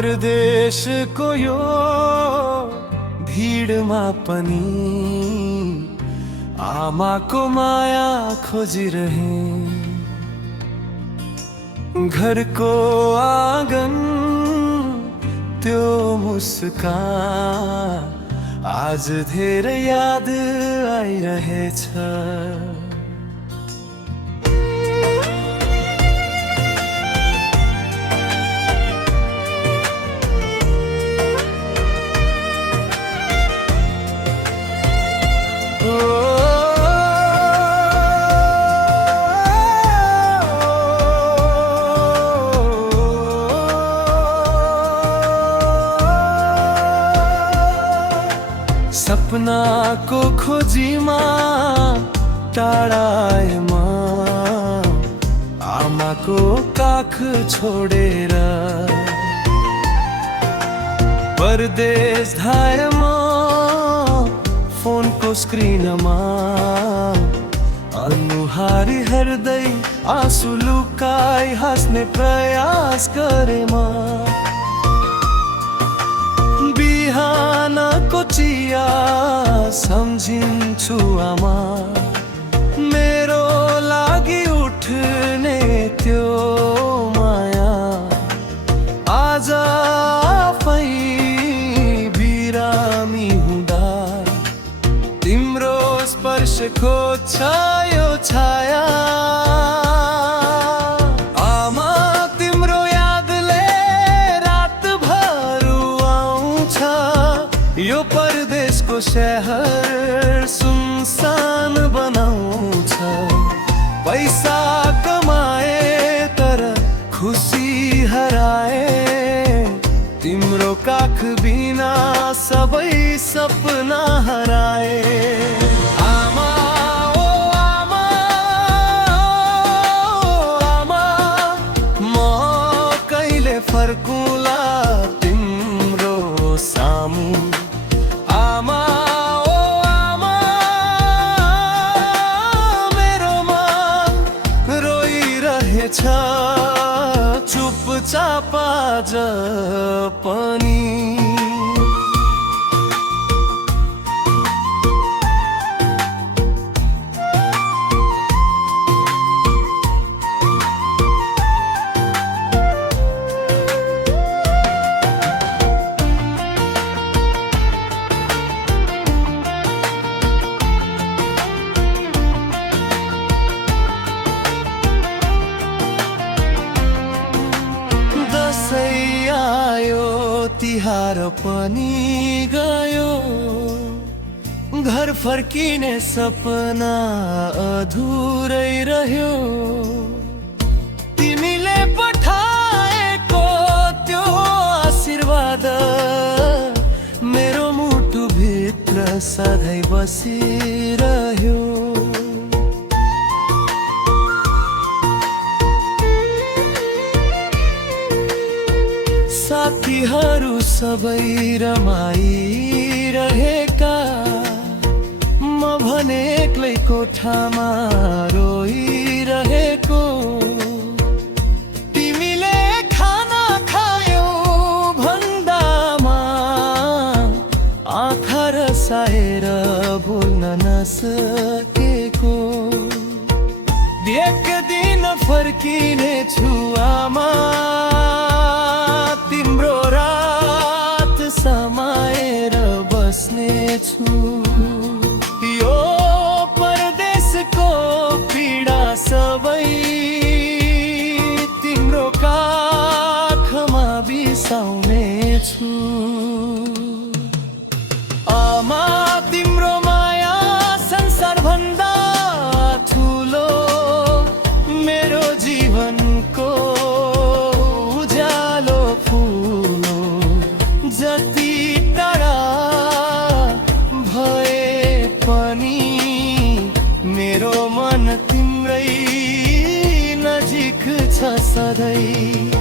परदेशको यो भिडमा पनि आमाको माया खोजिरहे। घरको आँगन त्यो मुस्कान आज धेरै याद आइरहेछ। सपनाको खोजीमा टाढाएमा आमाको काख छोडेर परदेश धाएमा फोनको स्क्रिनमा अनुहारी हेर्दै आँसु लुकाई हाँस्ने प्रयास गरेमा बिहानको चिया सम्झिन्छु आमा मेरो लागि उठ्ने त्यो माया आज आफै बिरामी हुँदा तिम्रो स्पर्श खोज्छ यो छाया। आमा तिम्रो यादले रातभर आउँछ यो परदेशको शहर सुनसान बनाउँछ। पैसा कमाए तर खुसी हराए तिम्रो काख बिना सबै सपना हराए। आमा ओ आमा म कहिले फर्कुला तिम्रो सामु। आमा ओ आमा मेरो मन रोइरहेछ चुपचाप आज पनि। तिहार पनि गयो घर फर्किने सपना अधुरै रह्यो। तिमीले पठाएको त्यो आशीर्वाद मेरो मुटु भित्र सधैँ बसिरह्यो। साथीहरू सबै रमाइरहेका म भने एक्लै कोठामा रोइरहेको। तिमीले खाना खायौ भन्दामा आँखा रसाएर बोल्न नसकेको। एक दिन फर्किनेछु आमा तिम्रो रात समाएर बस्नेछु। यो परदेशको पीडा सबै तिम्रो काखमा बिसाउनेछु। आमा तिम्रो माया संसार भन्दा ठुलो मेरो जीवनको जति टाढा भए पनि मेरो मन तिम्रै नजिक छ सधैँ।